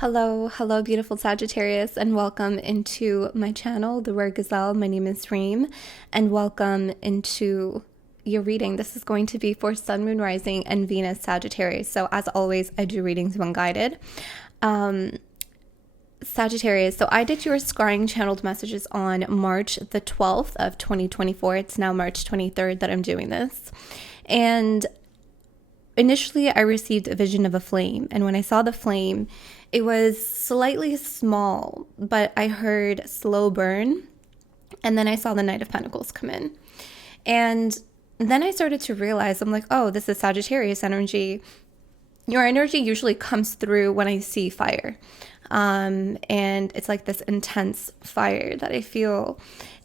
Hello, beautiful Sagittarius, and welcome into my channel, The Rare Gazelle. My name is Reem, and welcome into your reading. This is going to be for Sun, Moon, Rising, and Venus Sagittarius. So, as always, I do readings when guided. Sagittarius, so I did your scrying channeled messages on March the 12th of 2024. It's now March 23rd that I'm doing this. And initially, I received a vision of a flame. And when I saw the flame, it was slightly small, but I heard slow burn. And then I saw the Knight of Pentacles come in. And then I started to realize, I'm like, oh, this is Sagittarius energy. Your energy usually comes through when I see fire. And it's like this intense fire that I feel.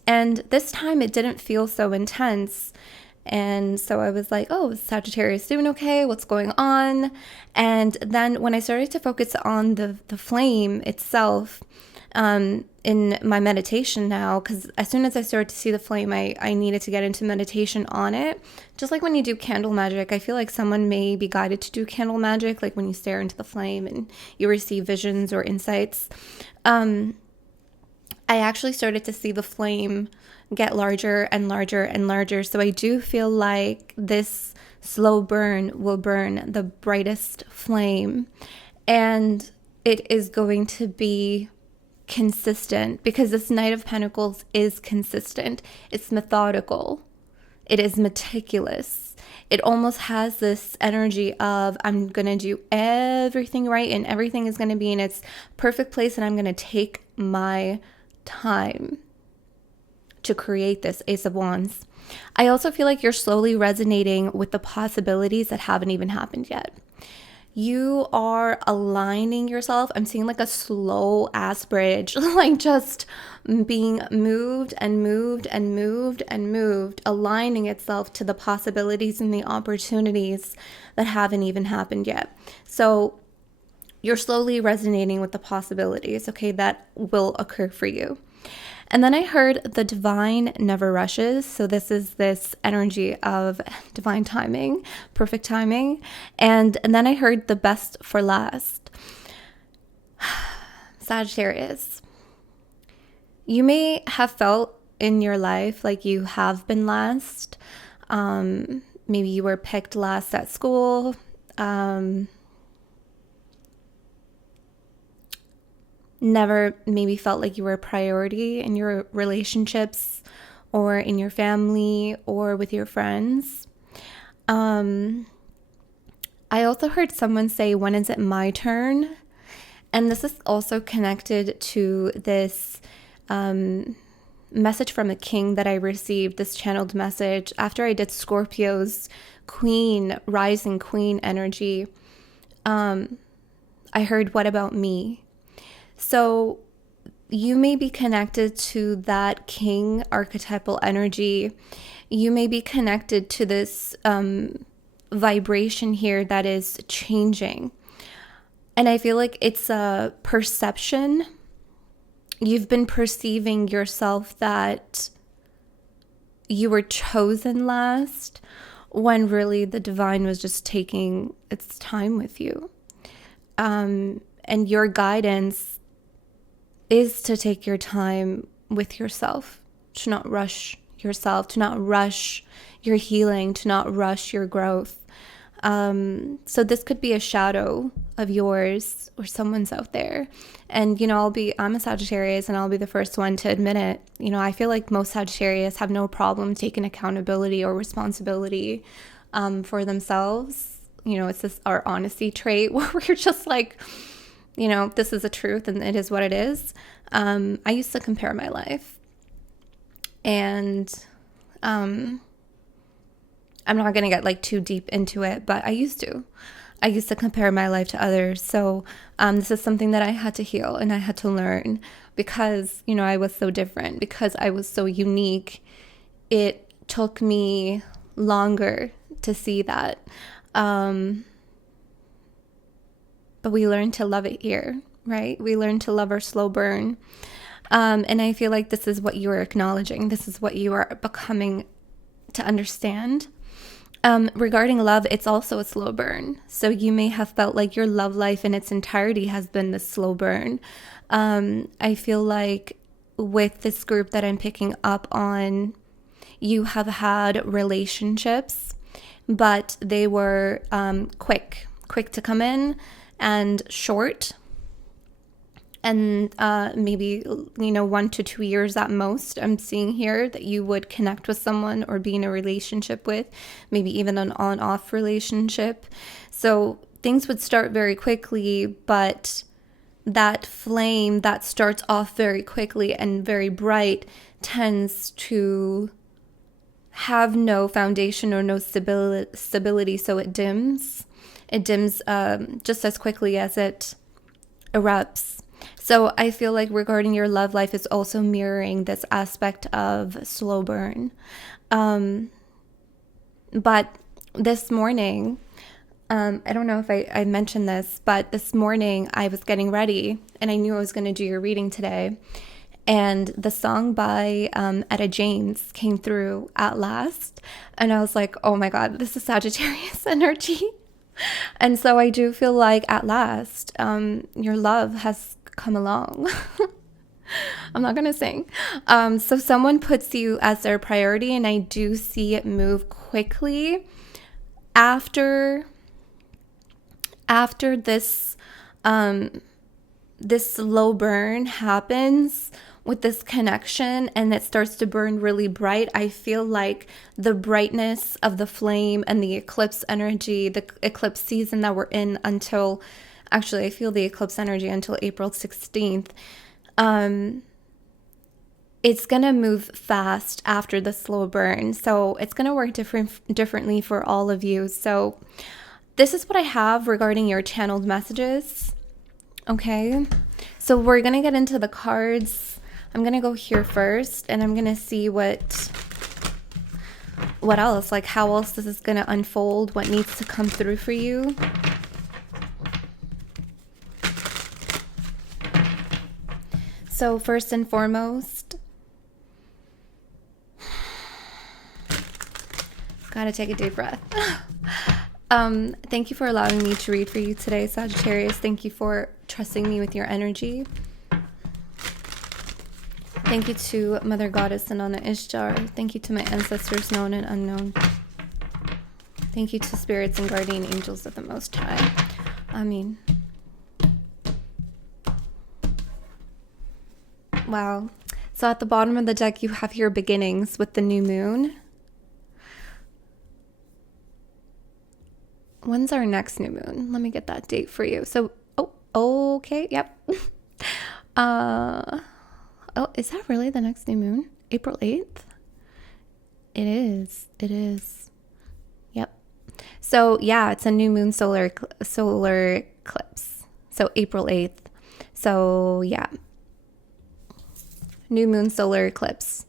And this time it didn't feel so intense. And so I was like, oh, is Sagittarius doing okay? What's going on? And then when I started to focus on the flame itself in my meditation now, because as soon as I started to see the flame, I needed to get into meditation on it. Just like when you do candle magic, I feel like someone may be guided to do candle magic, like when you stare into the flame and you receive visions or insights. I actually started to see the flame get larger and larger and larger. So I do feel like this slow burn will burn the brightest flame, and it is going to be consistent because this Knight of Pentacles is consistent. It's methodical. It is meticulous. It almost has this energy of I'm going to do everything right and everything is going to be in its perfect place, and I'm going to take my time to create this Ace of Wands. I also feel like you're slowly resonating with the possibilities that haven't even happened yet. You are aligning yourself. I'm seeing like a slow ass bridge, like just being moved and moved and moved and moved, aligning itself to the possibilities and the opportunities that haven't even happened yet. So you're slowly resonating with the possibilities, okay, that will occur for you. And then I heard the divine never rushes. So this is this energy of divine timing, perfect timing. And then I heard the best for last. Sagittarius, you may have felt in your life like you have been last. Maybe you were picked last at school. Never maybe felt like you were a priority in your relationships or in your family or with your friends. I also heard someone say, when is it my turn? And this is also connected to this message from the king that I received, this channeled message after I did Scorpio's queen, rising queen energy. I heard, what about me? So you may be connected to that king archetypal energy. You may be connected to this vibration here that is changing. And I feel like it's a perception. You've been perceiving yourself that you were chosen last, when really the divine was just taking its time with you. And your guidance is to take your time with yourself, to not rush yourself, to not rush your healing, to not rush your growth. So this could be a shadow of yours or someone's out there. And, you know, I'm a Sagittarius and I'll be the first one to admit it. You know, I feel like most Sagittarius have no problem taking accountability or responsibility for themselves. You know, it's this our honesty trait where we're just like, you know, this is the truth and it is what it is. I used to compare my life. And I'm not going to get like too deep into it, but I used to compare my life to others. So this is something that I had to heal and I had to learn because, you know, I was so different, because I was so unique. It took me longer to see that. But we learn to love it here, right? We learn to love our slow burn. And I feel like this is what you are acknowledging. This is what you are becoming to understand. Regarding love, it's also a slow burn. So you may have felt like your love life in its entirety has been the slow burn. I feel like with this group that I'm picking up on, you have had relationships, but they were quick to come in and short. And maybe, 1 to 2 years at most, I'm seeing here that you would connect with someone or be in a relationship with, maybe even an on-off relationship. So things would start very quickly, but that flame that starts off very quickly and very bright tends to have no foundation or no stability, so it dims. It dims just as quickly as it erupts. So I feel like regarding your love life is also mirroring this aspect of slow burn. But this morning, I don't know if I mentioned this, but this morning I was getting ready and I knew I was going to do your reading today. And the song by Etta James came through at last. And I was like, oh my God, this is Sagittarius energy. And so I do feel like at last, your love has come along. I'm not going to sing. So someone puts you as their priority, and I do see it move quickly after this, this slow burn happens with this connection and it starts to burn really bright. I feel like the brightness of the flame and the eclipse energy, the eclipse season that we're in until, actually I feel the eclipse energy until April 16th. It's going to move fast after the slow burn. So it's going to work differently for all of you. So this is what I have regarding your channeled messages. Okay. So we're going to get into the cards. I'm going to go here first and I'm going to see what else, like how else this is going to unfold, what needs to come through for you. So first and foremost, gotta take a deep breath. Thank you for allowing me to read for you today, Sagittarius. Thank you for trusting me with your energy. Thank you to Mother Goddess Inanna Ishtar. Thank you to my ancestors known and unknown. Thank you to spirits and guardian angels of the Most High. Amen. Wow. So at the bottom of the deck, you have your beginnings with the new moon. When's our next new moon? Let me get that date for you. So, okay, yep. Is that really the next new moon? April 8th? It is. Yep. So, yeah, it's a new moon solar eclipse. So, April 8th. So, yeah. New moon solar eclipse.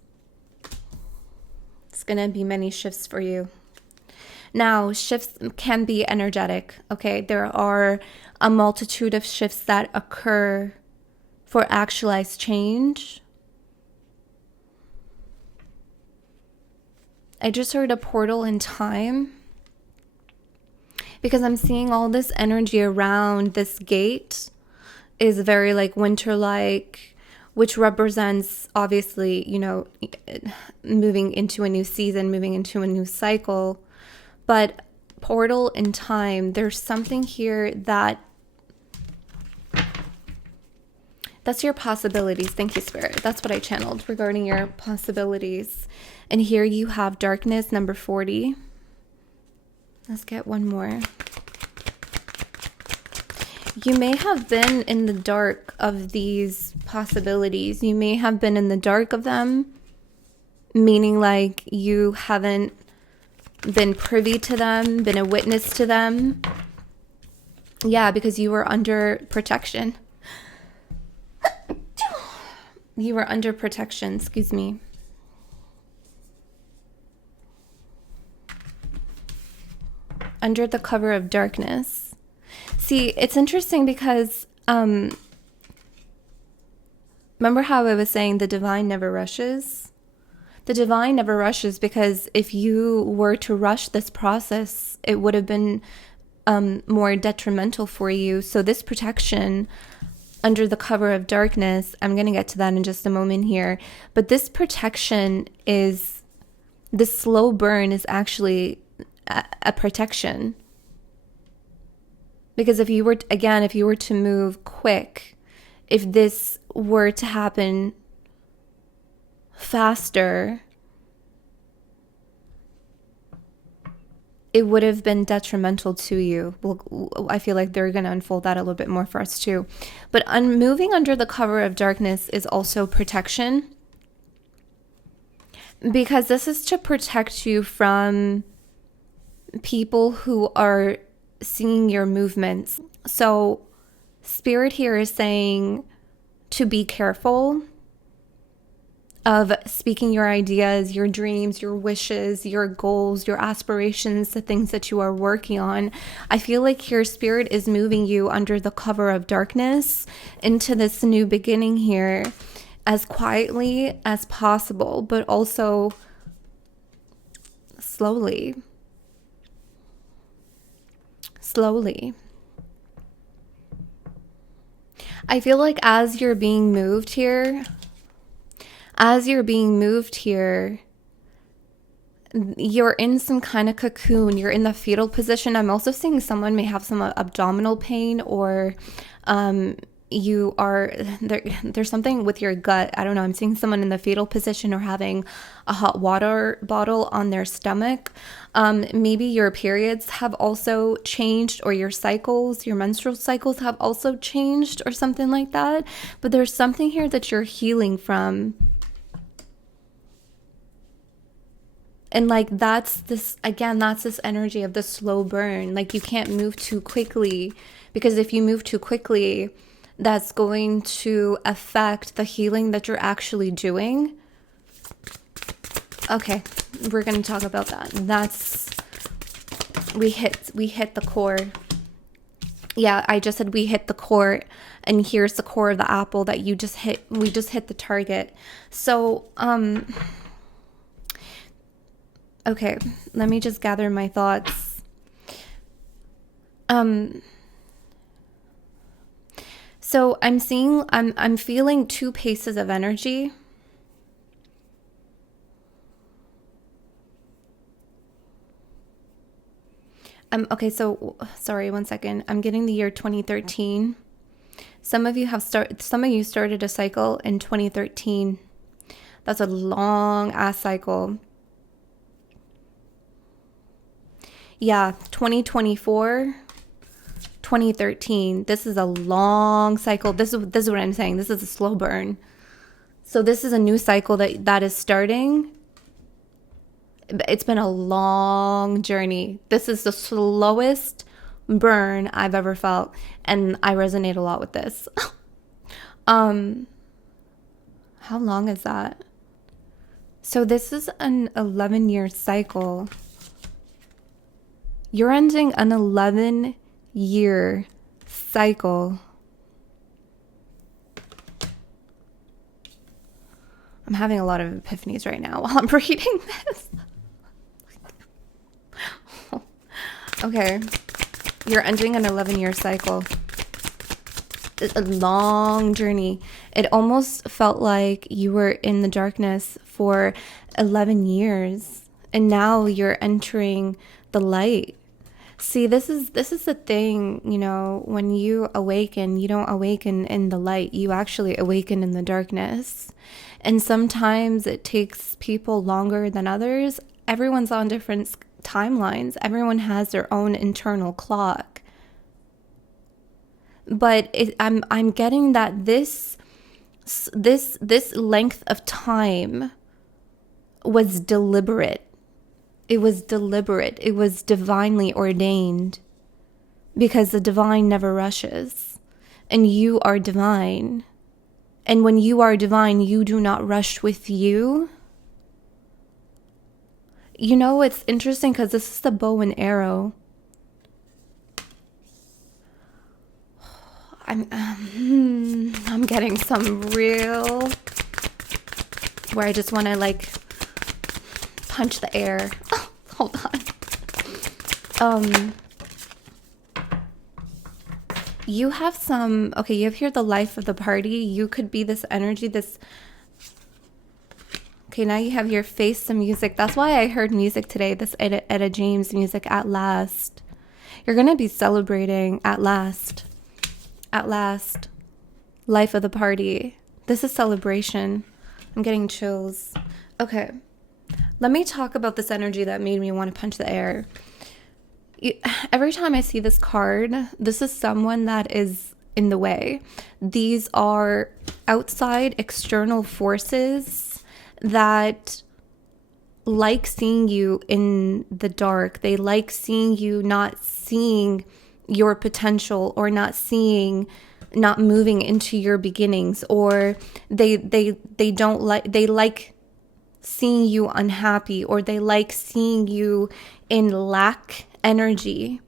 It's going to be many shifts for you. Now, shifts can be energetic, okay? There are a multitude of shifts that occur for actualized change. I just heard a portal in time because I'm seeing all this energy around this gate is very like winter-like, which represents obviously, moving into a new season, moving into a new cycle. But portal in time, there's something here that's your possibilities. Thank you, Spirit. That's what I channeled regarding your possibilities. And here you have darkness, number 40. Let's get one more. You may have been in the dark of these possibilities. You may have been in the dark of them, meaning like you haven't been privy to them, been a witness to them. Yeah, because you were under protection. You were under protection, excuse me. Under the cover of darkness. See, it's interesting because remember how I was saying the divine never rushes? The divine never rushes, because if you were to rush this process, it would have been more detrimental for you. So this protection under the cover of darkness, I'm going to get to that in just a moment here, but this protection is, this slow burn is actually a protection. Because if you were, again, if you were to move quick, if this were to happen faster, it would have been detrimental to you. Well, I feel like they're going to unfold that a little bit more for us too. But moving under the cover of darkness is also protection, because this is to protect you from people who are seeing your movements. So Spirit here is saying to be careful of speaking your ideas, your dreams, your wishes, your goals, your aspirations, the things that you are working on. I feel like your spirit is moving you under the cover of darkness into this new beginning here as quietly as possible, but also slowly. Slowly. I feel like as you're being moved here, you're in some kind of cocoon. You're in the fetal position. I'm also seeing someone may have some abdominal pain, or you are there's something with your gut. I don't know. I'm seeing someone in the fetal position or having a hot water bottle on their stomach. Maybe your periods have also changed, or your cycles, your menstrual cycles have also changed, or something like that. But there's something here that you're healing from. And like, that's this energy of the slow burn. Like, you can't move too quickly, because if you move too quickly, that's going to affect the healing that you're actually doing. Okay, we're going to talk about that. We hit the core. Yeah, I just said we hit the core, and here's the core of the apple that you just hit. We just hit the target. So, okay, let me just gather my thoughts. So I'm feeling two paces of energy. Okay, so sorry, one second. I'm getting the year 2013. Some of you started a cycle in 2013. That's a long ass cycle. Yeah, 2024, 2013. This is a long cycle. This is what I'm saying. This is a slow burn. So this is a new cycle that is starting. It's been a long journey. This is the slowest burn I've ever felt, and I resonate a lot with this. How long is that? So this is an 11-year cycle. You're ending an 11-year cycle. I'm having a lot of epiphanies right now while I'm reading this. Okay. You're ending an 11-year cycle. A long journey. It almost felt like you were in the darkness for 11 years, and now you're entering the light. See, this is the thing, you know, when you awaken, you don't awaken in the light, you actually awaken in the darkness. And sometimes it takes people longer than others. Everyone's on different timelines. Everyone has their own internal clock. But I'm getting that this length of time was deliberate. It was deliberate. It was divinely ordained, because the divine never rushes, and you are divine. And when you are divine, you do not rush with you. You know, it's interesting because this is the bow and arrow. I'm getting some real, where I just want to like punch the air. Oh, hold on. You have some, okay, you have here the life of the party. You could be this energy, this, okay, now you have your face, some music. That's why I heard music today, this Etta James music, At Last. You're going to be celebrating at last. At last. Life of the party. This is celebration. I'm getting chills. Okay. Let me talk about this energy that made me want to punch the air. Every time I see this card, this is someone that is in the way. These are outside external forces that like seeing you in the dark. They like seeing you not seeing your potential, or not moving into your beginnings, or they don't like, they like seeing you unhappy, or they like seeing you in lack energy.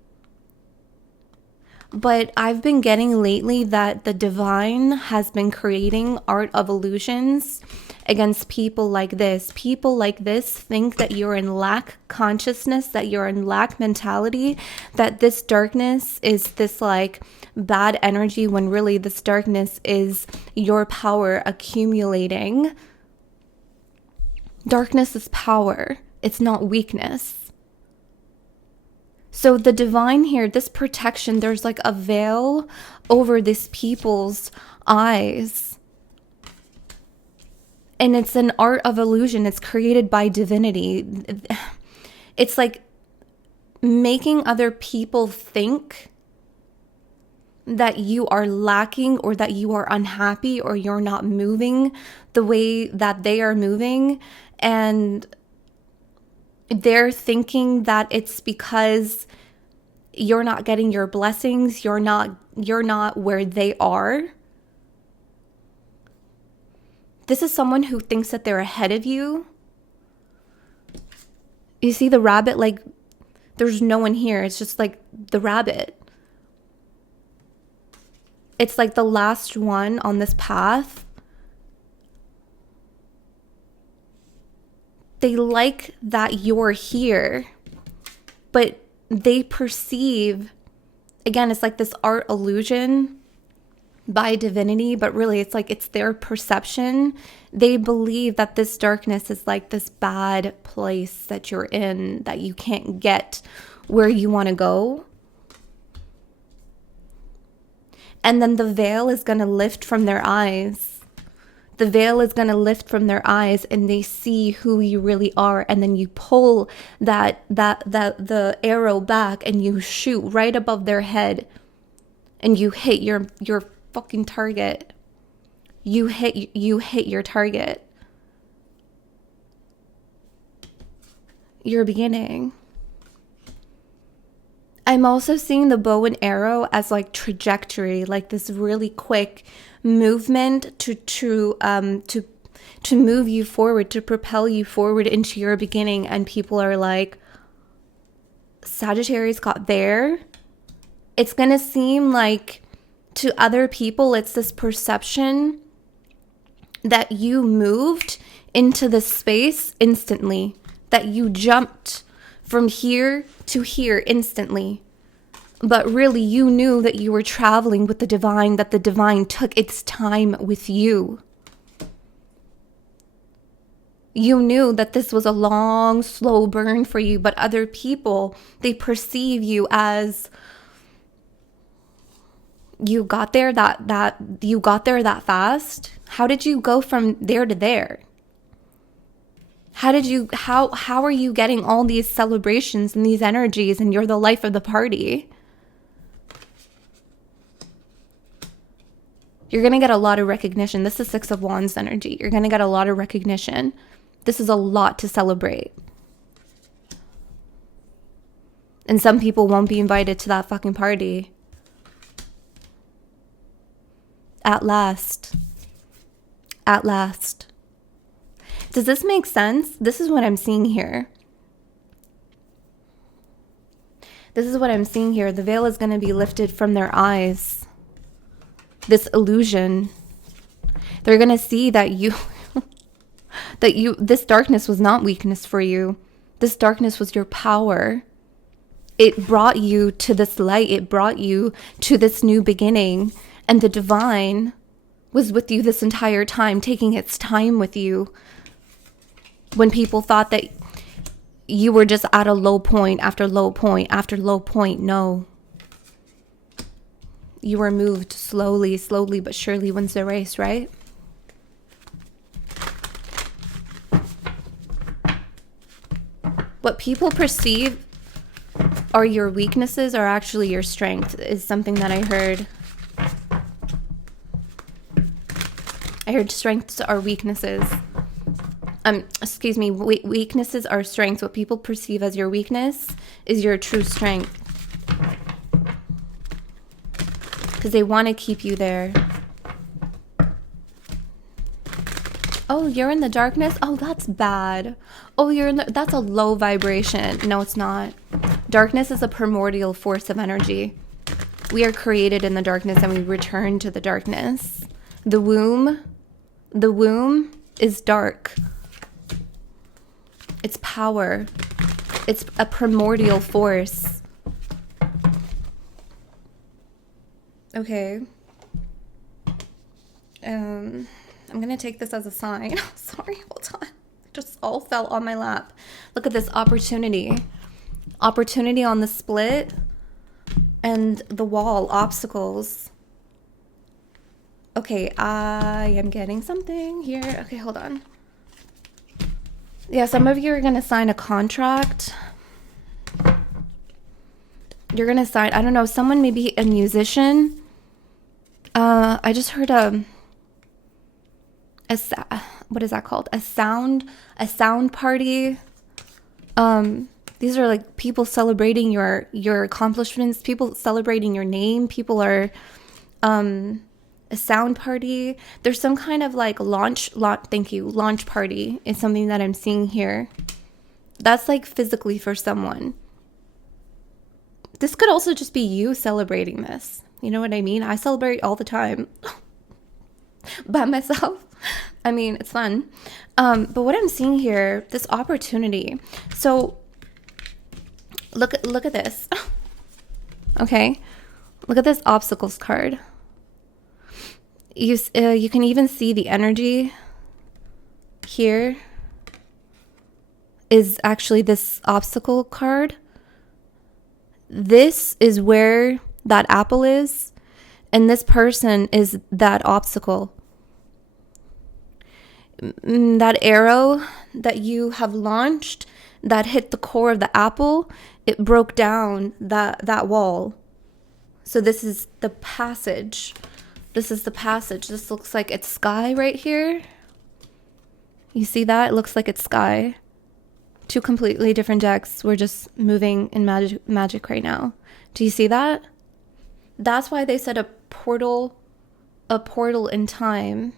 But I've been getting lately that the divine has been creating art of illusions against people like this. People like this think that you're in lack consciousness, that you're in lack mentality, that this darkness is this like bad energy, when really this darkness is your power accumulating. Darkness is power. It's not weakness. So the divine here, this protection, there's like a veil over this people's eyes. And it's an art of illusion. It's created by divinity. It's like making other people think that you are lacking, or that you are unhappy, or you're not moving the way that they are moving. And they're thinking that it's because you're not getting your blessings, you're not where they are. This is someone who thinks that they're ahead of you. You see the rabbit, like there's no one here. It's just like the rabbit. It's like the last one on this path. They like that you're here, but they perceive, again, it's like this art illusion by divinity, but really it's like it's their perception. They believe that this darkness is like this bad place that you're in, that you can't get where you want to go. And then the veil is going to lift from their eyes. The veil is going to lift from their eyes, and they see who you really are. And then you pull the arrow back, and you shoot right above their head, and you hit your fucking target. You hit your target. Your beginning. I'm also seeing the bow and arrow as like trajectory, like this really quick movement to move you forward, to propel you forward into your beginning. And people are like, Sagittarius got there. It's gonna seem like to other people it's this perception that you moved into this space instantly, that you jumped from here to here instantly. But really, you knew that you were traveling with the divine, that the divine took its time with you. You knew that this was a long, slow burn for you, but other people, they perceive you as you got there that fast. How did you go from there to there? How are you getting all these celebrations and these energies, and you're the life of the party? You're going to get a lot of recognition. This is Six of Wands energy. You're going to get a lot of recognition. This is a lot to celebrate. And some people won't be invited to that fucking party. At last. At last. Does this make sense? This is what I'm seeing here. This is what I'm seeing here. The veil is going to be lifted from their eyes. This illusion. They're going to see that this darkness was not weakness for you. This darkness was your power. It brought you to this light. It brought you to this new beginning. And the divine was with you this entire time, taking its time with you. When people thought that you were just at a low point after low point after low point, no. You were moved slowly, slowly, but surely wins the race, right? What people perceive are your weaknesses are actually your strength, is something that I heard. I heard strengths are weaknesses. Weaknesses are strengths. What people perceive as your weakness is your true strength. Because they want to keep you there. Oh, you're in the darkness? Oh, that's bad. Oh, that's a low vibration. No, it's not. Darkness is a primordial force of energy. We are created in the darkness and we return to the darkness. The womb is dark. It's power. It's a primordial force. Okay. I'm going to take this as a sign. Sorry, hold on. It just all fell on my lap. Look at this opportunity. Opportunity on the split and the wall, obstacles. Okay, I am getting something here. Okay, hold on. Yeah, some of you are going to sign a contract. You're going to sign, I don't know, someone, maybe a musician. I just heard what is that called? A sound party. These are like people celebrating your accomplishments, people celebrating your name. People are, a sound party. There's some kind of like launch party is something that I'm seeing here. That's like physically for someone. This could also just be you celebrating this. You know what I mean? I celebrate all the time by myself. I mean, it's fun. But what I'm seeing here, this opportunity. So look at this. Okay. Look at this obstacles card. You can even see the energy here is actually this obstacle card. This is where that apple is, and this person is that obstacle. That arrow that you have launched that hit the core of the apple, it broke down that wall. So this is the passage. This is the passage. This looks like it's sky right here. You see that? It looks like it's sky. Two completely different decks. We're just moving in magic right now. Do you see that? That's why they said a portal in time.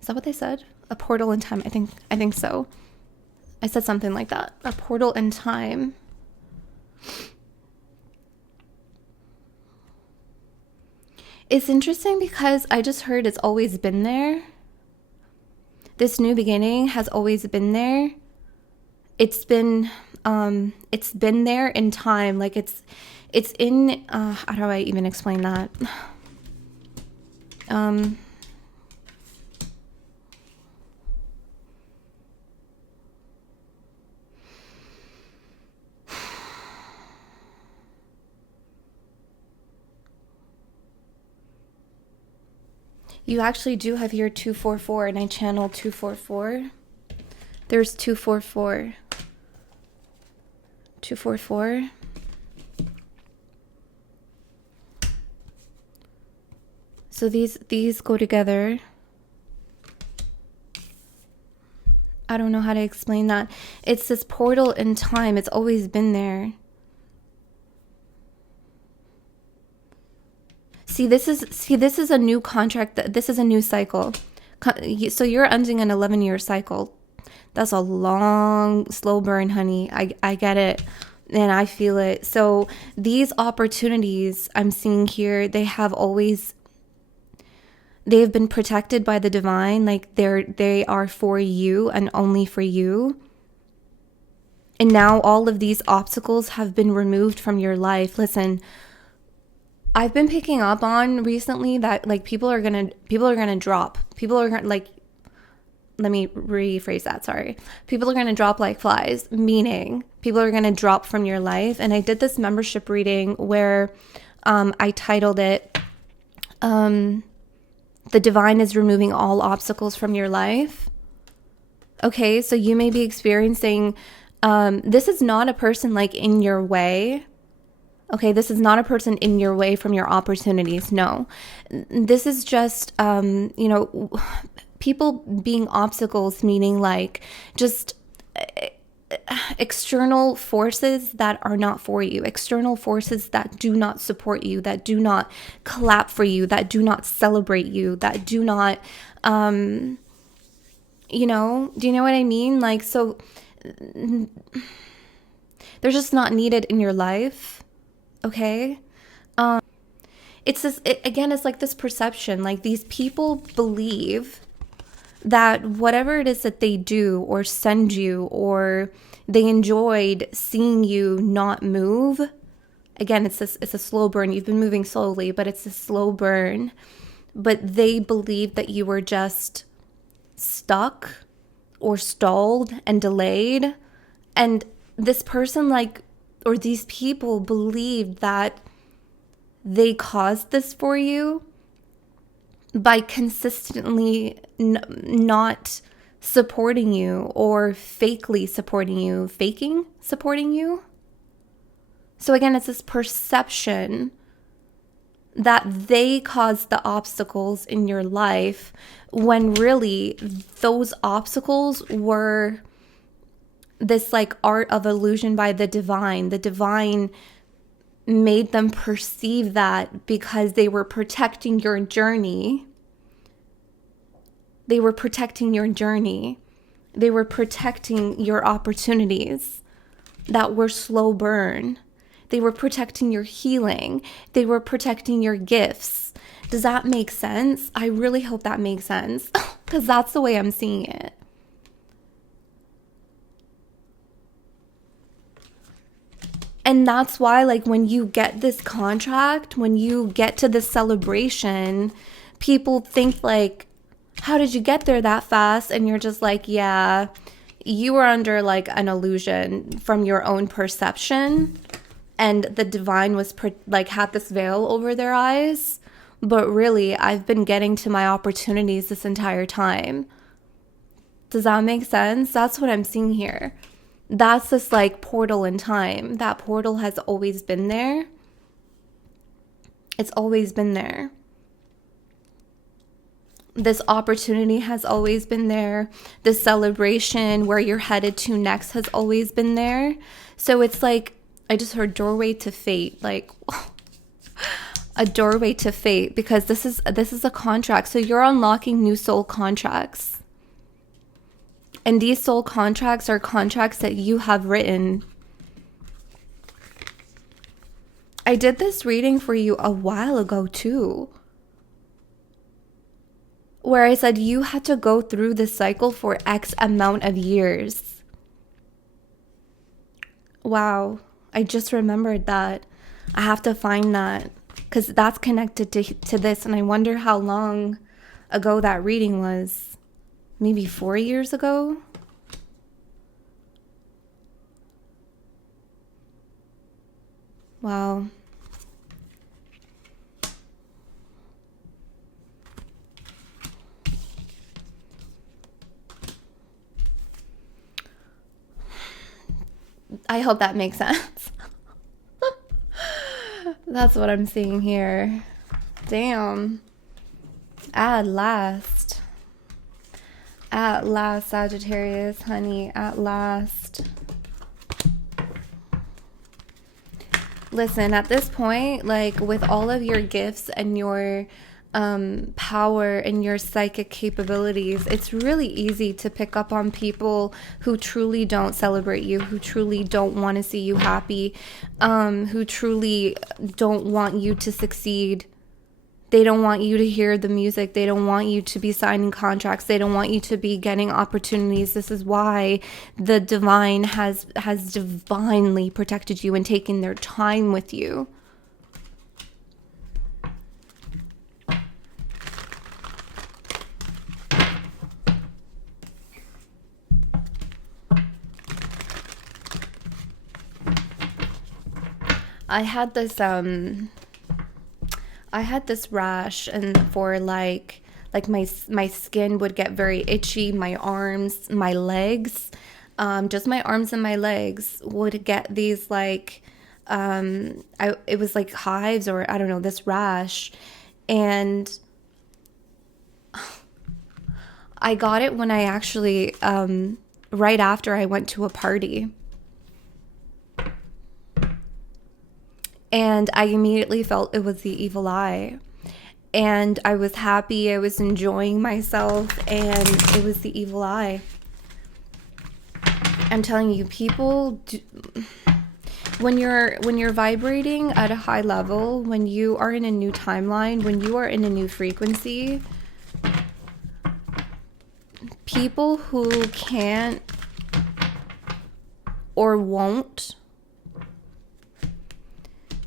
Is that what they said? A portal in time. I think so. I said something like that. A portal in time. It's interesting because I just heard it's always been there. This new beginning has always been there. It's been there in time. Like it's in, how do I even explain that? You actually do have here 244, and I channeled 244. There's 244. 244. So these go together. I don't know how to explain that. It's this portal in time. It's always been there. See, this is a new contract. This is a new cycle. So you're ending an 11-year cycle. That's a long, slow burn, honey. I get it. And I feel it. So these opportunities I'm seeing here, they have been protected by the divine. Like they are for you and only for you. And now all of these obstacles have been removed from your life. Listen, I've been picking up on recently that like people are gonna drop. People are gonna like, let me rephrase that, sorry. People are gonna drop like flies, meaning people are gonna drop from your life. And I did this membership reading where I titled it, The Divine is Removing All Obstacles from Your Life. Okay, so you may be experiencing, this is not a person like in your way. Okay, this is not a person in your way from your opportunities. No, this is just, people being obstacles, meaning like just external forces that are not for you, external forces that do not support you, that do not clap for you, that do not celebrate you, that do not, do you know what I mean? Like, so they're just not needed in your life. Okay. It's this, again, it's like this perception, like these people believe that whatever it is that they do or send you, or they enjoyed seeing you not move. Again, it's a slow burn. You've been moving slowly, but it's a slow burn. But they believe that you were just stuck or stalled and delayed. And this person, like, or these people believed that they caused this for you by consistently not supporting you, or faking supporting you. So again, it's this perception that they caused the obstacles in your life, when really those obstacles were this like art of illusion by the divine. The divine made them perceive that because they were protecting your journey. They were protecting your journey. They were protecting your opportunities that were slow burn. They were protecting your healing. They were protecting your gifts. Does that make sense? I really hope that makes sense, because that's the way I'm seeing it. And that's why, like, when you get this contract, when you get to this celebration, people think like, how did you get there that fast? And you're just like, yeah, you were under like an illusion from your own perception. And the divine was had this veil over their eyes. But really, I've been getting to my opportunities this entire time. Does that make sense? That's what I'm seeing here. That's this like portal in time. That portal has always been there. It's always been there. This opportunity has always been there. The celebration where you're headed to next has always been there. So it's like, I just heard doorway to fate, like a doorway to fate, because this is a contract. So you're unlocking new soul contracts. And these soul contracts are contracts that you have written. I did this reading for you a while ago too, where I said you had to go through this cycle for X amount of years. Wow, I just remembered that. I have to find that, because that's connected to this, and I wonder how long ago that reading was. Maybe 4 years ago? Wow. I hope that makes sense. That's what I'm seeing here. Damn. At last. At last, Sagittarius, honey, at last. Listen, at this point, like with all of your gifts and your power and your psychic capabilities, it's really easy to pick up on people who truly don't celebrate you, who truly don't want to see you happy, who truly don't want you to succeed. They don't want you to hear the music. They don't want you to be signing contracts. They don't want you to be getting opportunities. This is why the divine has divinely protected you and taken their time with you. I had this rash, and for like my skin would get very itchy. My arms, my legs, just my arms and my legs would get these like, it was like hives, or I don't know, this rash. And I got it when I actually, right after I went to a party. And I immediately felt it was the evil eye. And I was happy, I was enjoying myself, and it was the evil eye. I'm telling you, when you're vibrating at a high level, when you are in a new timeline, when you are in a new frequency, people who can't or won't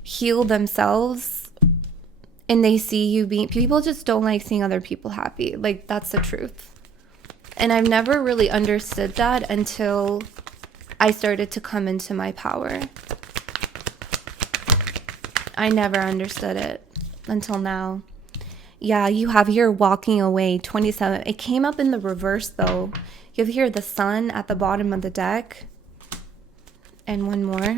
heal themselves, and they see you being, people just don't like seeing other people happy. Like, that's the truth. And I've never really understood that until I started to come into my power. I never understood it until now. Yeah, you have here walking away, 27. It came up in the reverse though. You have here the sun at the bottom of the deck. And one more.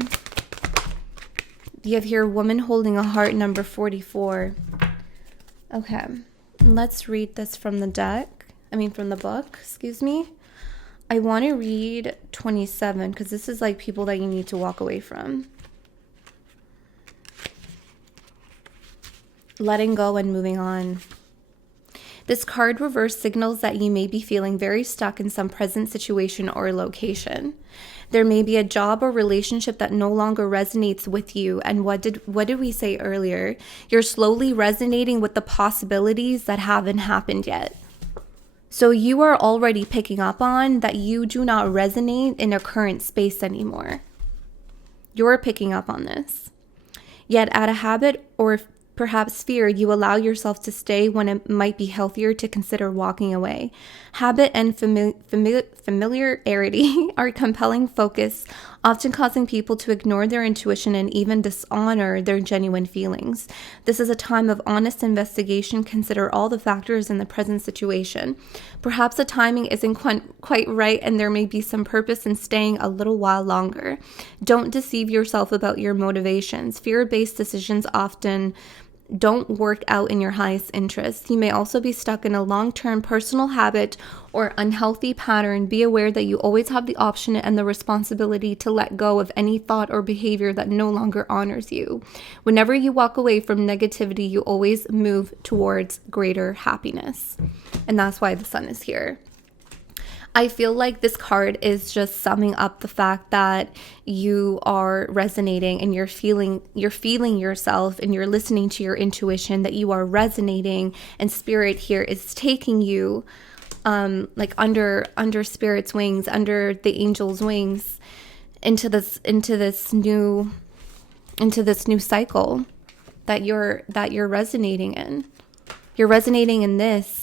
You have here woman holding a heart, number 44. Okay, let's read this from the deck. From the book, excuse me. I want to read 27 because this is like people that you need to walk away from. Letting go and moving on. This card reverse signals that you may be feeling very stuck in some present situation or location. There may be a job or relationship that no longer resonates with you. And what did we say earlier? You're slowly resonating with the possibilities that haven't happened yet. So you are already picking up on that you do not resonate in a current space anymore. You're picking up on this. Yet out of habit or perhaps fear, you allow yourself to stay when it might be healthier to consider walking away. Habit and familiarity are compelling focus, often causing people to ignore their intuition and even dishonor their genuine feelings. This is a time of honest investigation. Consider all the factors in the present situation. Perhaps the timing isn't quite right, and there may be some purpose in staying a little while longer. Don't deceive yourself about your motivations. Fear-based decisions often don't work out in your highest interest. You may also be stuck in a long-term personal habit or unhealthy pattern. Be aware that you always have the option and the responsibility to let go of any thought or behavior that no longer honors you. Whenever you walk away from negativity, you always move towards greater happiness. And that's why the sun is here. I feel like this card is just summing up the fact that you are resonating and you're feeling yourself, and you're listening to your intuition, that you are resonating, and spirit here is taking you like under spirit's wings, under the angel's wings, into this new cycle that you're resonating in. You're resonating in this.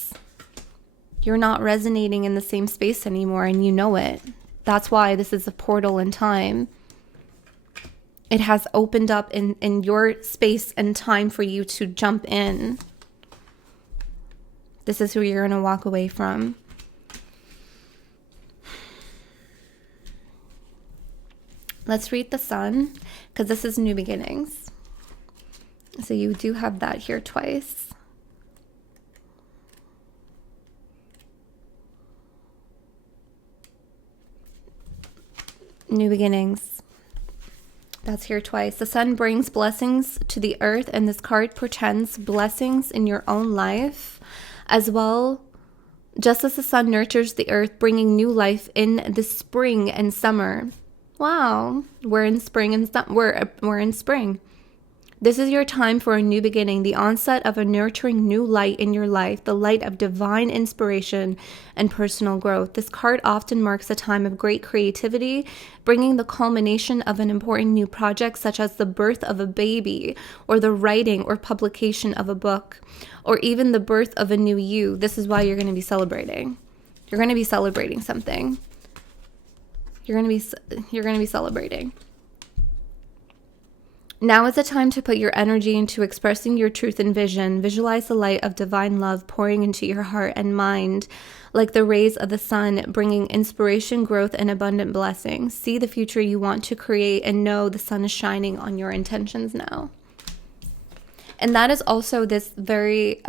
You're not resonating in the same space anymore, and you know it. That's why this is a portal in time. It has opened up in your space and time for you to jump in. This is who you're going to walk away from. Let's read the sun, because this is new beginnings. So you do have that here twice. New beginnings. That's here twice. The sun brings blessings to the earth, and this card portends blessings in your own life as well. Just as the sun nurtures the earth, bringing new life in the spring and summer. Wow, we're in spring and we're in spring. This is your time for a new beginning, the onset of a nurturing new light in your life, the light of divine inspiration and personal growth. This card often marks a time of great creativity, bringing the culmination of an important new project, such as the birth of a baby, or the writing or publication of a book, or even the birth of a new you. This is why you're going to be celebrating. You're going to be celebrating something. You're going to be celebrating. Now is the time to put your energy into expressing your truth and vision. Visualize the light of divine love pouring into your heart and mind like the rays of the sun, bringing inspiration, growth, and abundant blessings. See the future you want to create and know the sun is shining on your intentions now. And that is also this very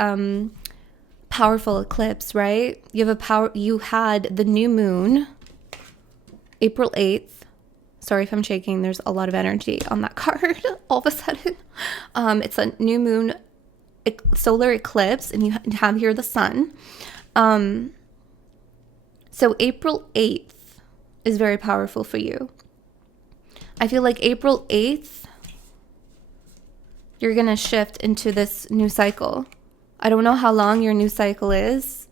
powerful eclipse, right? You had the new moon, April 8th. Sorry if I'm shaking. There's a lot of energy on that card all of a sudden. It's a new moon solar eclipse, and you have here the sun. So April 8th is very powerful for you. I feel like April 8th, you're going to shift into this new cycle. I don't know how long your new cycle is.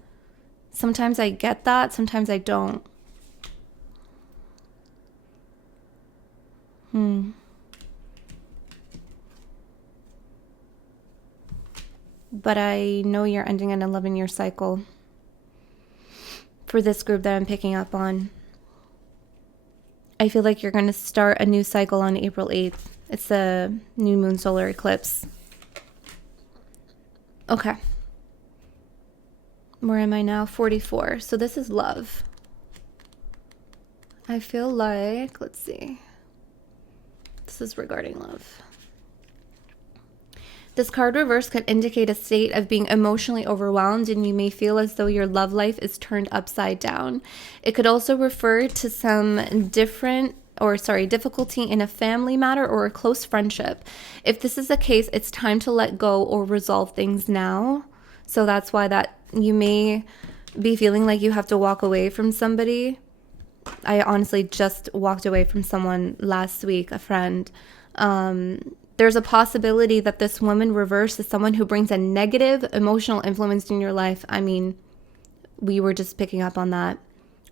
Sometimes I get that. Sometimes I don't. But I know you're ending an 11-year cycle for this group that I'm picking up on. I feel like you're going to start a new cycle on April 8th. It's the new moon solar eclipse. Okay. Where am I now? 44. So this is love. I feel like, let's see. This is regarding love. This card reverse could indicate a state of being emotionally overwhelmed, and you may feel as though your love life is turned upside down. It could also refer to some difficulty in a family matter or a close friendship. If this is the case, it's time to let go or resolve things now. So that's why that you may be feeling like you have to walk away from somebody. I honestly just walked away from someone last week, a friend. There's a possibility that this woman reverse is someone who brings a negative emotional influence in your life. I mean, we were just picking up on that.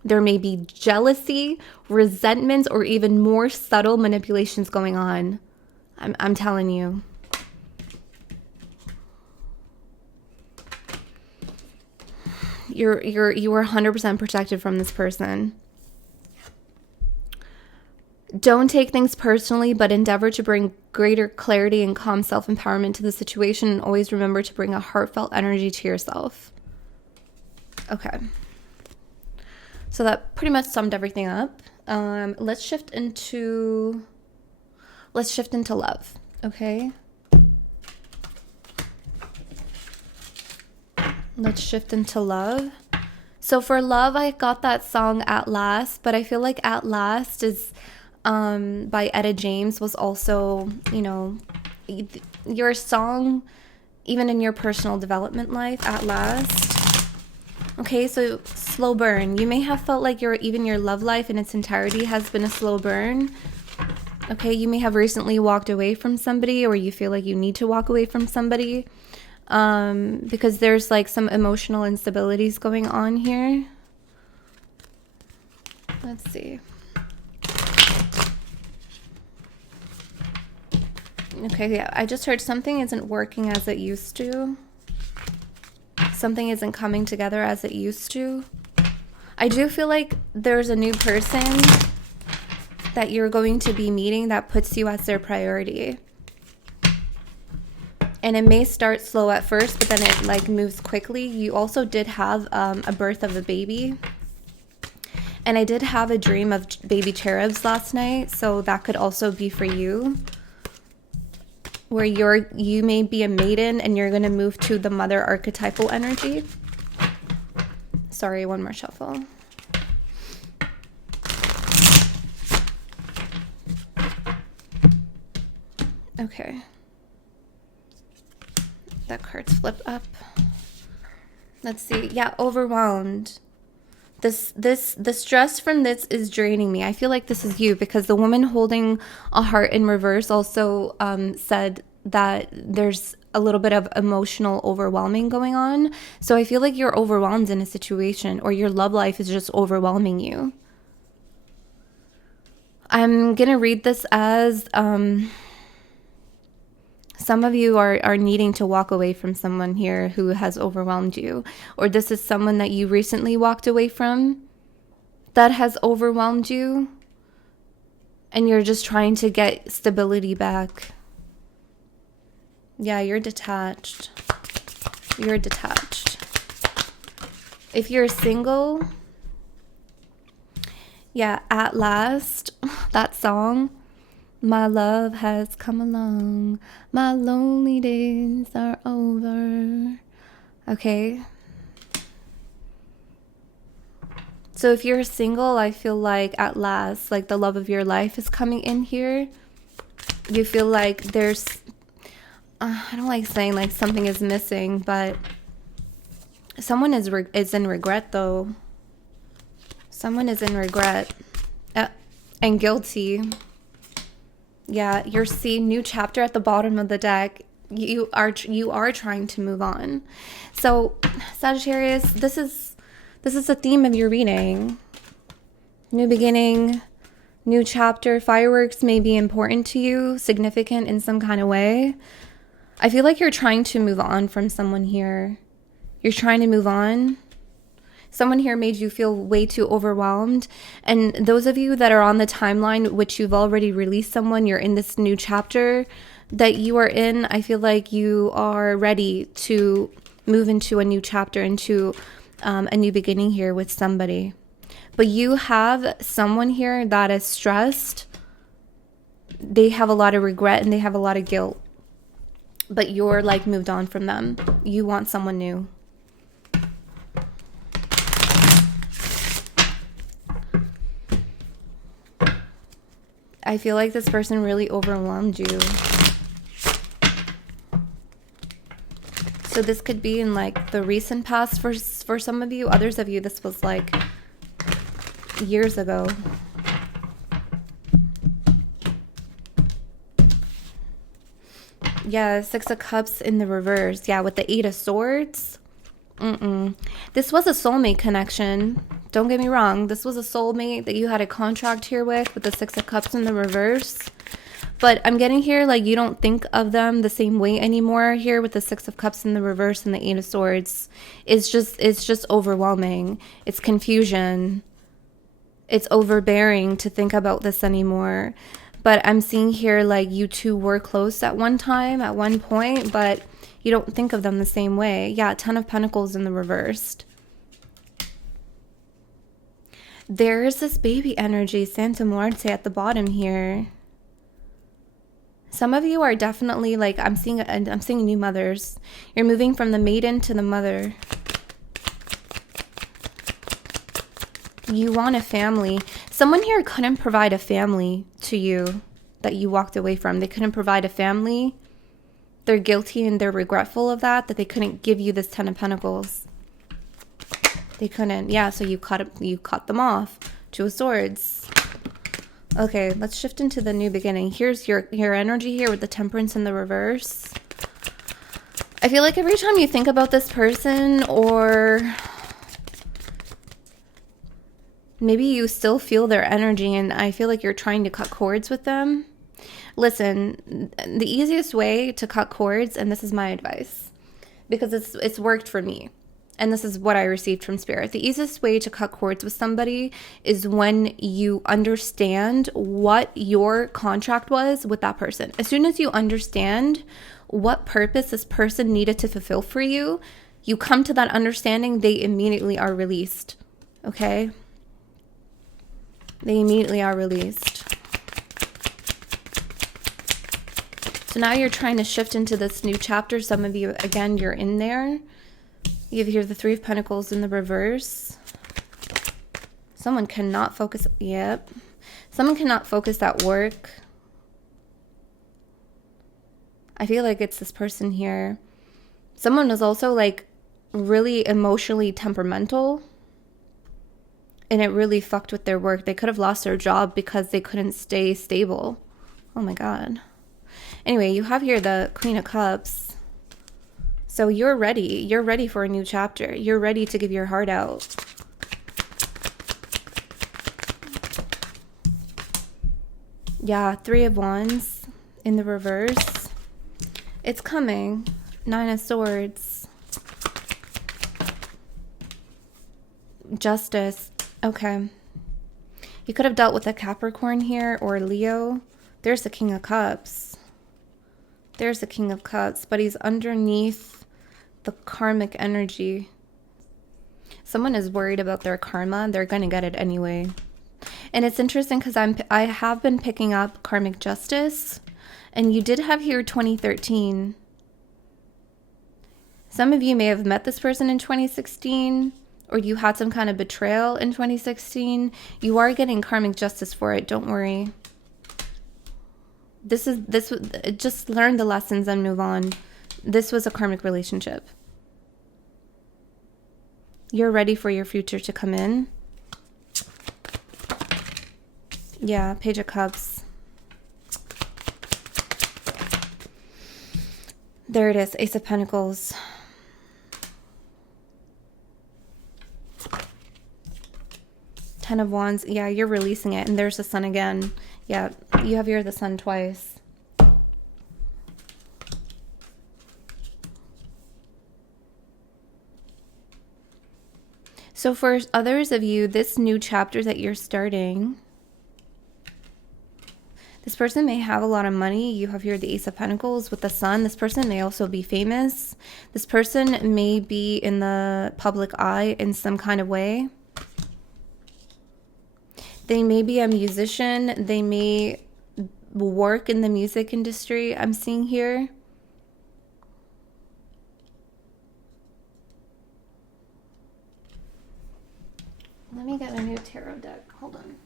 There may be jealousy, resentments, or even more subtle manipulations going on. I'm telling you. You are 100% protected from this person. Don't take things personally, but endeavor to bring greater clarity and calm self-empowerment to the situation, and always remember to bring a heartfelt energy to yourself. Okay. So that pretty much summed everything up. Let's shift into love, okay? Let's shift into love. So for love, I got that song At Last, but I feel like At Last is by Etta James was also, your song, even in your personal development life, At Last. Okay, so slow burn. You may have felt like your love life in its entirety has been a slow burn. Okay, you may have recently walked away from somebody, or you feel like you need to walk away from somebody because there's like some emotional instabilities going on here. Let's see. Okay, yeah, I just heard something isn't working as it used to. Something isn't coming together as it used to. I do feel like there's a new person that you're going to be meeting that puts you as their priority. And it may start slow at first, but then it like moves quickly. You also did have a birth of a baby. And I did have a dream of baby cherubs last night, so that could also be for you. Where you may be a maiden and you're going to move to the mother archetypal energy. Sorry, one more shuffle. Okay. That card's flipped up. Let's see. Yeah, overwhelmed. The stress from this is draining me. I feel like this is you, because the woman holding a heart in reverse also said that there's a little bit of emotional overwhelming going on. So I feel like you're overwhelmed in a situation, or your love life is just overwhelming you. I'm going to read this as some of you are needing to walk away from someone here who has overwhelmed you. Or this is someone that you recently walked away from that has overwhelmed you. And you're just trying to get stability back. Yeah, you're detached. You're detached. If you're single, yeah, At Last, that song, my love has come along, my lonely days are over. Okay. So if you're single, I feel like at last, like the love of your life is coming in here. You feel like there's, I don't like saying like something is missing, but someone is in regret though. Someone is in regret and guilty. Yeah, you're seeing new chapter at the bottom of the deck. You are trying to move on. So Sagittarius, this is the theme of your reading. New beginning, new chapter. Fireworks may be important to you, significant in some kind of way. I feel like you're trying to move on from someone here. You're trying to move on. Someone here made you feel way too overwhelmed. And those of you that are on the timeline, which you've already released someone, you're in this new chapter that you are in, I feel like you are ready to move into a new chapter, into a new beginning here with somebody. But you have someone here that is stressed. They have a lot of regret and they have a lot of guilt. But you're like moved on from them. You want someone new. I feel like this person really overwhelmed you. So this could be in like the recent past for some of you. Others of you, this was like years ago. Yeah, Six of Cups in the reverse. Yeah, with the Eight of Swords. This was a soulmate connection. Don't get me wrong. This was a soulmate that you had a contract here with the Six of Cups in the reverse. But I'm getting here like you don't think of them the same way anymore here with the Six of Cups in the reverse and the Eight of Swords. It's just overwhelming. It's confusion. It's overbearing to think about this anymore. But I'm seeing here like you two were close at one time, at one point, but you don't think of them the same way. Yeah, Ten of Pentacles in the reversed. There's this baby energy, Santa Muerte, at the bottom here. Some of you are definitely like, I'm seeing new mothers. You're moving from the maiden to the mother. You want a family. Someone here couldn't provide a family to you that you walked away from. They couldn't provide a family. They're guilty and they're regretful of that they couldn't give you this Ten of Pentacles. They couldn't. Yeah, so you cut them off. Two of Swords. Okay, let's shift into the new beginning. Here's your energy here with the Temperance in the reverse. I feel like every time you think about this person, or maybe you still feel their energy and I feel like you're trying to cut cords with them. Listen, the easiest way to cut cords, and this is my advice, because it's worked for me, and this is what I received from Spirit. The easiest way to cut cords with somebody is when you understand what your contract was with that person. As soon as you understand what purpose this person needed to fulfill for you, you come to that understanding, they immediately are released. Okay? They immediately are released. So now you're trying to shift into this new chapter. Some of you, again, you're in there. You have here the Three of Pentacles in the reverse. Someone cannot focus. Yep. Someone cannot focus at work. I feel like it's this person here. Someone was also like really emotionally temperamental. And it really fucked with their work. They could have lost their job because they couldn't stay stable. Oh my God. Anyway, you have here the Queen of Cups. So you're ready. You're ready for a new chapter. You're ready to give your heart out. Yeah, Three of Wands in the reverse. It's coming. Nine of Swords. Justice. Okay. You could have dealt with a Capricorn here or Leo. There's the King of Cups. There's the King of Cups, but he's underneath the karmic energy. Someone is worried about their karma. They're going to get it anyway. And it's interesting because I have been picking up karmic justice, and you did have here 2013. Some of you may have met this person in 2016, or you had some kind of betrayal in 2016. You are getting karmic justice for it. Don't worry. Just learn the lessons and move on. This was a karmic relationship. You're ready for your future to come in. Yeah, Page of Cups. There it is, Ace of Pentacles. Ten of Wands. Yeah, you're releasing it. And there's the Sun again. Yeah, you have here the Sun twice. So for others of you, this new chapter that you're starting, this person may have a lot of money. You have here the Ace of Pentacles with the Sun. This person may also be famous. This person may be in the public eye in some kind of way. They may be a musician. They may work in the music industry, I'm seeing here. Let me get a new tarot deck. Hold on.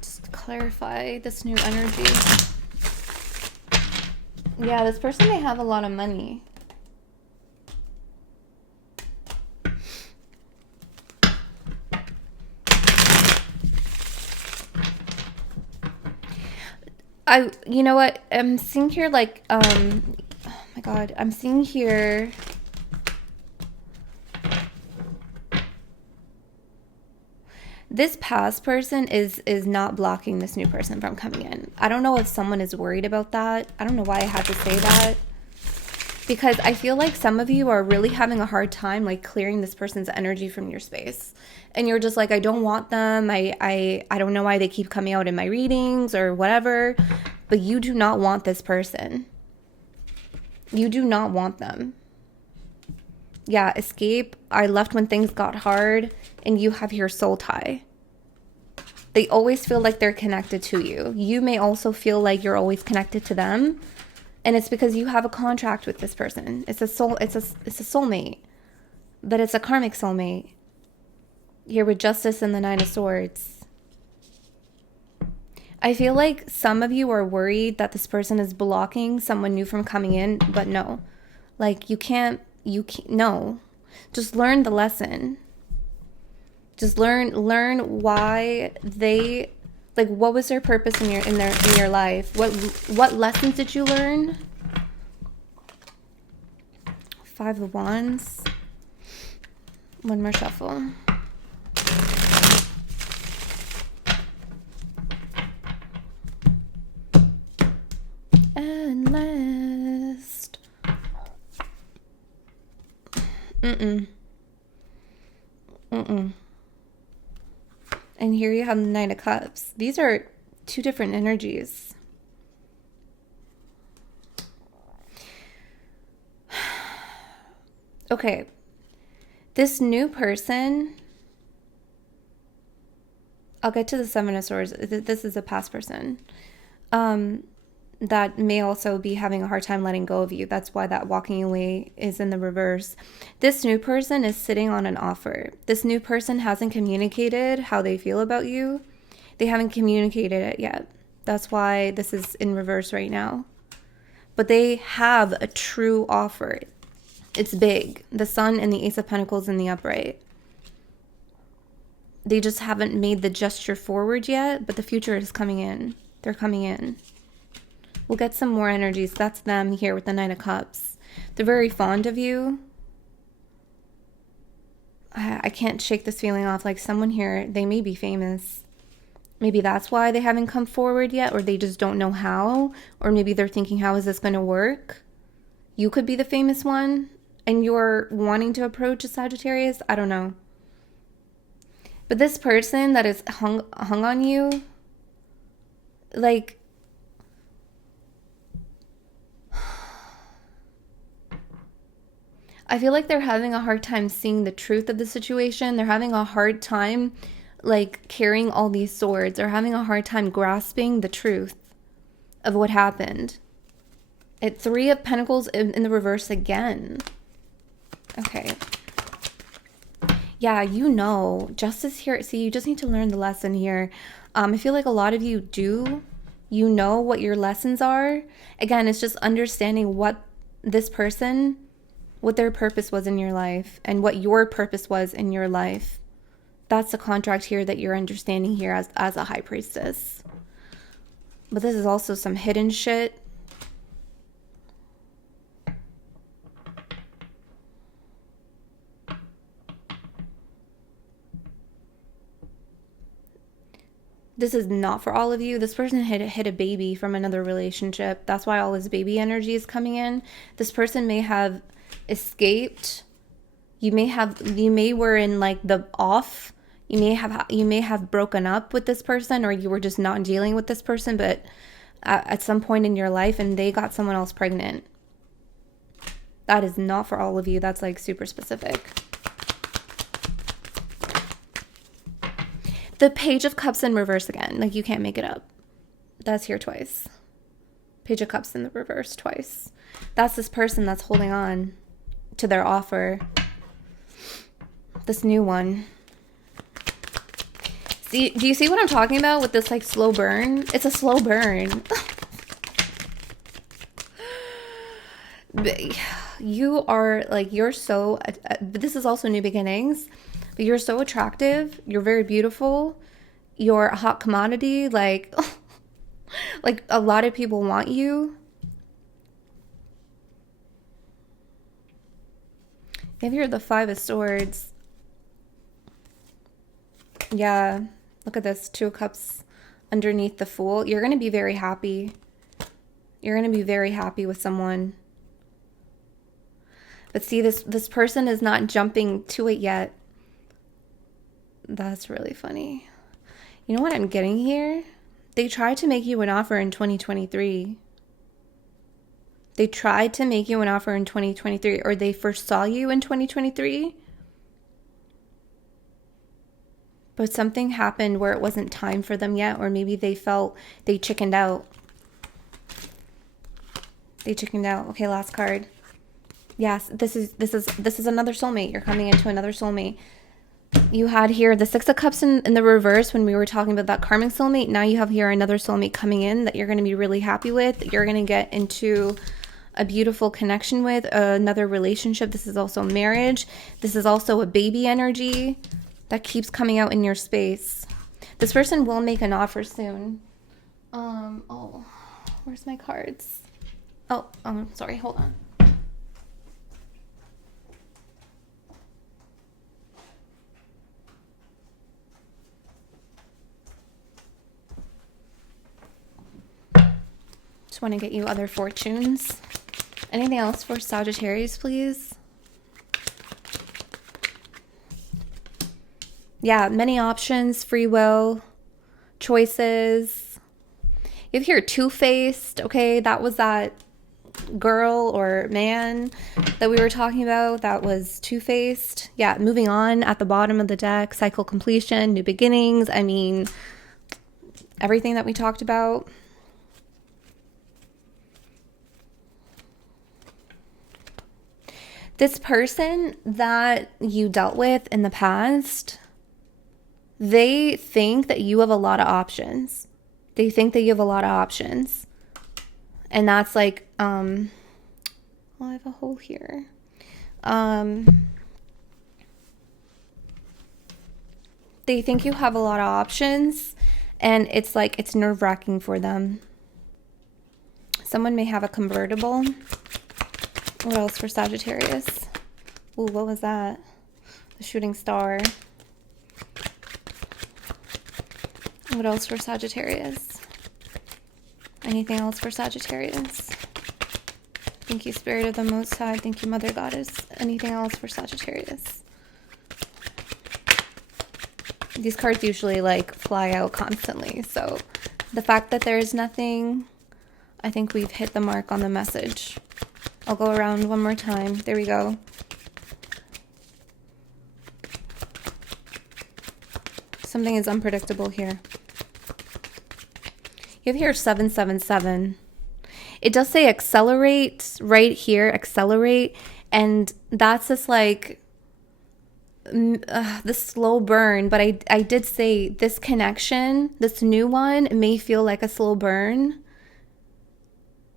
Just clarify this new energy. Yeah, this person may have a lot of money. You know what? I'm seeing here like, oh my God, I'm seeing here. This past person is not blocking this new person from coming in. I don't know if someone is worried about that. I don't know why I had to say that. Because I feel like some of you are really having a hard time like clearing this person's energy from your space. And you're just like, I don't want them. I don't know why they keep coming out in my readings or whatever. But you do not want this person. You do not want them. Yeah, escape. I left when things got hard. And you have your soul tie. They always feel like they're connected to you. You may also feel like you're always connected to them. And it's because you have a contract with this person. It's a soulmate. But it's a karmic soulmate. Here with Justice and the Nine of Swords. I feel like some of you are worried that this person is blocking someone new from coming in, but no. Like you can't no. Just learn the lesson. Just learn why they, like, what was their purpose in your life? What lessons did you learn? Five of Wands. One more shuffle. And last. And here you have the Nine of Cups. These are two different energies. Okay. This new person, I'll get to the Seven of Swords. This is a past person. That may also be having a hard time letting go of you. That's why that walking away is in the reverse. This new person is sitting on an offer. This new person hasn't communicated how they feel about you. They haven't communicated it yet. That's why this is in reverse right now. But they have a true offer. It's big. The Sun and the Ace of Pentacles in the upright. They just haven't made the gesture forward yet, but the future is coming in. They're coming in. We'll get some more energies. That's them here with the Knight of Cups. They're very fond of you. I can't shake this feeling off. Like someone here, they may be famous. Maybe that's why they haven't come forward yet, or they just don't know how. Or maybe they're thinking, how is this going to work? You could be the famous one, and you're wanting to approach a Sagittarius. I don't know. But this person that is hung on you, like, I feel like they're having a hard time seeing the truth of the situation. They're having a hard time, like, carrying all these swords. They're having a hard time grasping the truth of what happened. At 3 of Pentacles in the reverse again. Okay. Yeah, you know, justice here. See, you just need to learn the lesson here. I feel like a lot of you do. You know what your lessons are. Again, it's just understanding what this person, what their purpose was in your life and what your purpose was in your life. That's the contract here that you're understanding here as a high priestess. But this is also some hidden shit. This is not for all of you. This person hit a baby from another relationship. That's why all this baby energy is coming in. This person may have escaped. You may were in like the off. You may have broken up with this person, or you were just not dealing with this person, but at some point in your life, and they got someone else pregnant. That is not for all of you. That's like super specific. The Page of Cups in reverse again. Like, you can't make it up. That's here twice. Page of Cups in the reverse twice. That's this person that's holding on to their offer. This new one. See, do you see what I'm talking about with this, like, slow burn? It's a slow burn. You are, like, you're so... this is also new beginnings. But you're so attractive. You're very beautiful. You're a hot commodity. Like, like a lot of people want you. If you're the 5 of Swords. Yeah. Look at this. 2 of Cups underneath the Fool. You're going to be very happy. You're going to be very happy with someone. But see, this person is not jumping to it yet. That's really funny. You know what I'm getting here? They tried to make you an offer in 2023. They tried to make you an offer in 2023, or they first saw you in 2023. But something happened where it wasn't time for them yet, or maybe they felt they chickened out. They chickened out. Okay, last card. Yes, this is another soulmate. You're coming into another soulmate. You had here the 6 of Cups in the reverse when we were talking about that karmic soulmate. Now you have here another soulmate coming in that you're going to be really happy with. You're going to get into a beautiful connection with, another relationship. This is also marriage. This is also a baby energy that keeps coming out in your space. This person will make an offer soon. Oh, where's my cards? Oh, sorry, hold on. Just want to get you other fortunes. Anything else for Sagittarius, please? Yeah, many options, free will, choices. You have here two-faced, okay? That was that girl or man that we were talking about. That was two-faced. Yeah, moving on at the bottom of the deck, cycle completion, new beginnings. I mean, everything that we talked about. This person that you dealt with in the past, they think that you have a lot of options. They think that you have a lot of options. And that's like, well, I have a hole here. They think you have a lot of options, and it's like it's nerve-wracking for them. Someone may have a convertible. What else for Sagittarius? Ooh, what was that? The shooting star. What else for Sagittarius? Anything else for Sagittarius? Thank you, Spirit of the Most High. Thank you, Mother Goddess. Anything else for Sagittarius? These cards usually like fly out constantly. So the fact that there is nothing, I think we've hit the mark on the message. I'll go around one more time. There we go. Something is unpredictable here. You have here 777. It does say accelerate right here, accelerate. And that's just like the slow burn. But I did say this connection, this new one, may feel like a slow burn.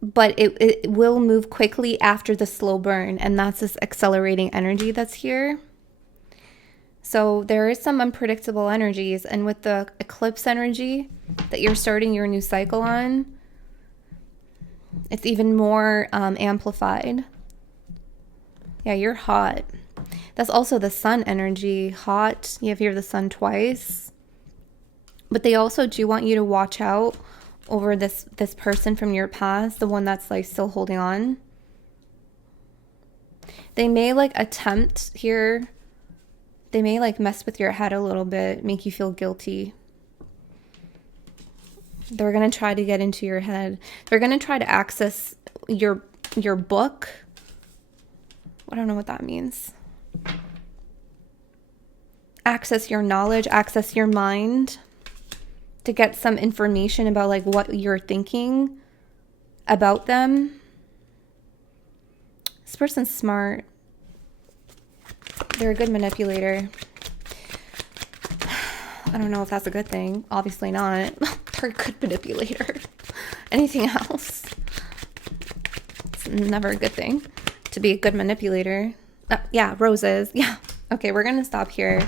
But it will move quickly after the slow burn. And that's this accelerating energy that's here. So there is some unpredictable energies. And with the eclipse energy that you're starting your new cycle on, it's even more amplified. Yeah, you're hot. That's also the sun energy. Hot. You have here the sun twice. But they also do want you to watch out over this person from your past, the one that's like still holding on. They may like attempt here. They may like mess with your head a little bit, make you feel guilty. They're going to try to get into your head. They're going to try to access your book. I don't know what that means. Access your knowledge, access your mind to get some information about like what you're thinking about them. This person's smart. They're a good manipulator. I don't know if that's a good thing. Obviously not. They're a good manipulator. Anything else? It's never a good thing to be a good manipulator. Yeah, roses. Yeah. Okay, we're going to stop here.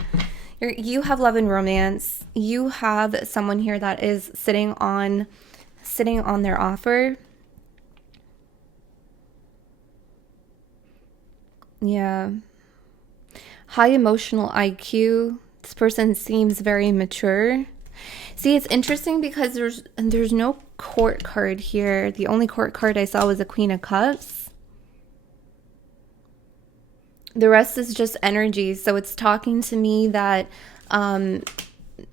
You have love and romance. You have someone here that is sitting on their offer. Yeah. High emotional IQ. This person seems very mature. See, it's interesting because there's no court card here. The only court card I saw was a Queen of Cups. The rest is just energy. So it's talking to me that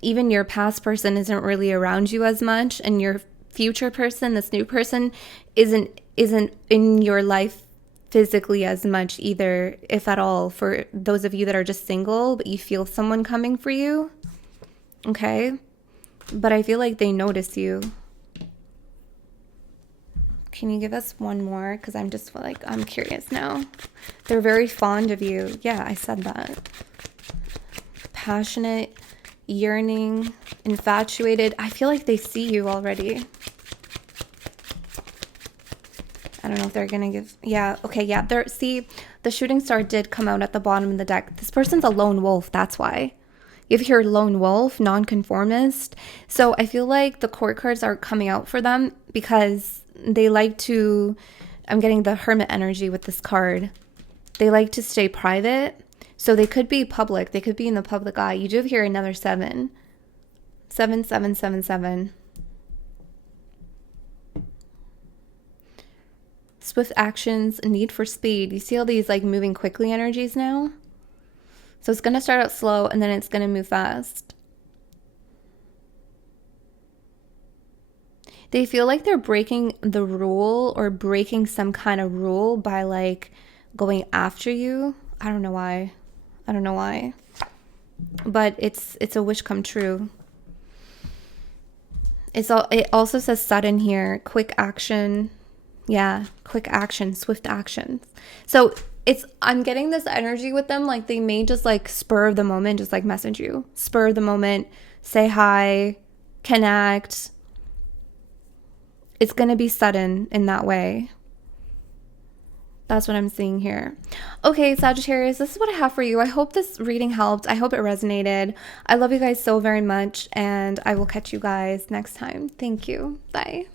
even your past person isn't really around you as much, and your future person, this new person, isn't in your life physically as much either, if at all, for those of you that are just single, but you feel someone coming for you. Okay? But I feel like they notice you. Can you give us one more? Because I'm just like, I'm curious now. They're very fond of you. Yeah, I said that. Passionate, yearning, infatuated. I feel like they see you already. I don't know if they're going to give... Yeah, okay, yeah. See, the shooting star did come out at the bottom of the deck. This person's a lone wolf, that's why. You have here lone wolf, nonconformist. So I feel like the court cards are coming out for them because they like to... I'm getting the hermit energy with this card. They like to stay private. So they could be public. They could be in the public eye. You do have here another 7. 7777. Swift actions, need for speed. You see all these like moving quickly energies now? So it's going to start out slow and then it's going to move fast. They feel like they're breaking the rule or breaking some kind of rule by like going after you. I don't know why. But it's a wish come true. It also says sudden here, quick action. Yeah, quick action, swift actions. So I'm getting this energy with them, like they may just like spur of the moment, just like message you. Spur of the moment, say hi, connect. It's going to be sudden in that way. That's what I'm seeing here. Okay, Sagittarius, this is what I have for you. I hope this reading helped. I hope it resonated. I love you guys so very much, and I will catch you guys next time. Thank you. Bye.